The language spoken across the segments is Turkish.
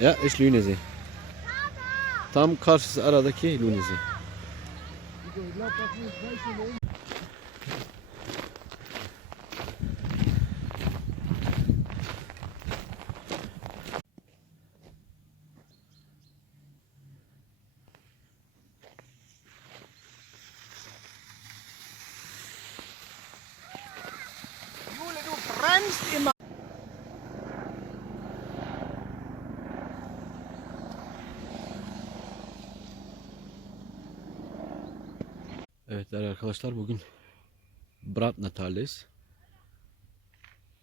Ya iş Lünezi. Tam karşısı aradaki Lünezi. Brennst immer. Evet arkadaşlar bugün Bratnatal'deyiz.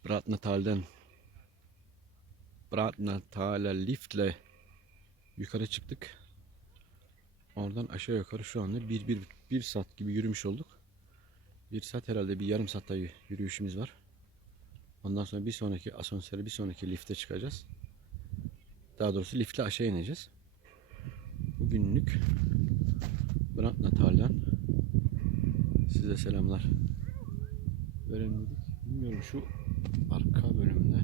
Bratnatal'den Bratnatal'e liftle yukarı çıktık. Oradan aşağı yukarı şu anda bir, bir, bir saat gibi yürümüş olduk. Bir saat herhalde bir yarım saat daha yürüyüşümüz var. Ondan sonra bir sonraki asansöre bir sonraki lifte çıkacağız. Daha doğrusu liftle aşağı ineceğiz. Bugünlük Bratnatal'den Size selamlar. Veremedik. Bilmiyorum şu arka bölümde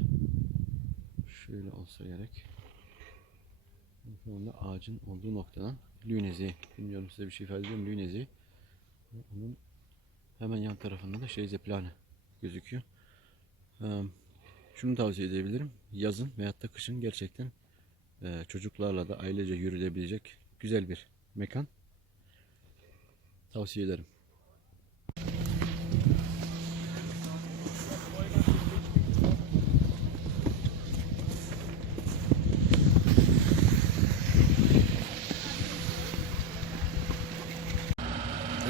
şöyle olsa gerek. Şu anda ağacın olduğu noktadan Lünezi. Bilmiyorum size bir şey ifade ediyor mu? Lünezi. Onun hemen yan tarafında da şey zeplanı gözüküyor. Ee, şunu tavsiye edebilirim. Yazın veyahut da kışın gerçekten e, çocuklarla da ailece yürülebilecek güzel bir mekan. Tavsiye ederim.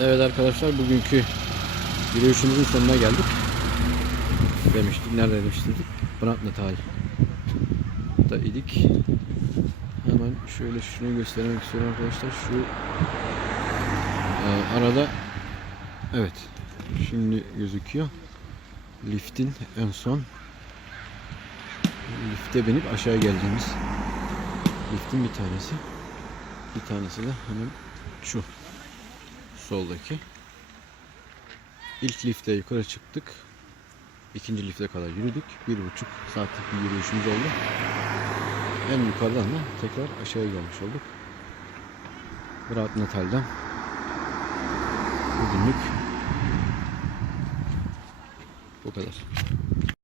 Evet arkadaşlar bugünkü yürüyüşümüzün sonuna geldik. Demiştik. Nerede demiştik? Brandnetal. Da idik. Hemen şöyle şunu göstermek istiyorum arkadaşlar. Şu e, arada evet şimdi gözüküyor. Liftin en son lifte binip aşağı geldiğimiz liftin bir tanesi. Bir tanesi de hemen şu soldaki. İlk lifte yukarı çıktık. İkinci lifte kadar yürüdük. Bir buçuk saatlik bir yürüyüşümüz oldu. En yukarıdan da tekrar aşağıya gelmiş olduk. Murat Natal'dan bugünlük bu kadar.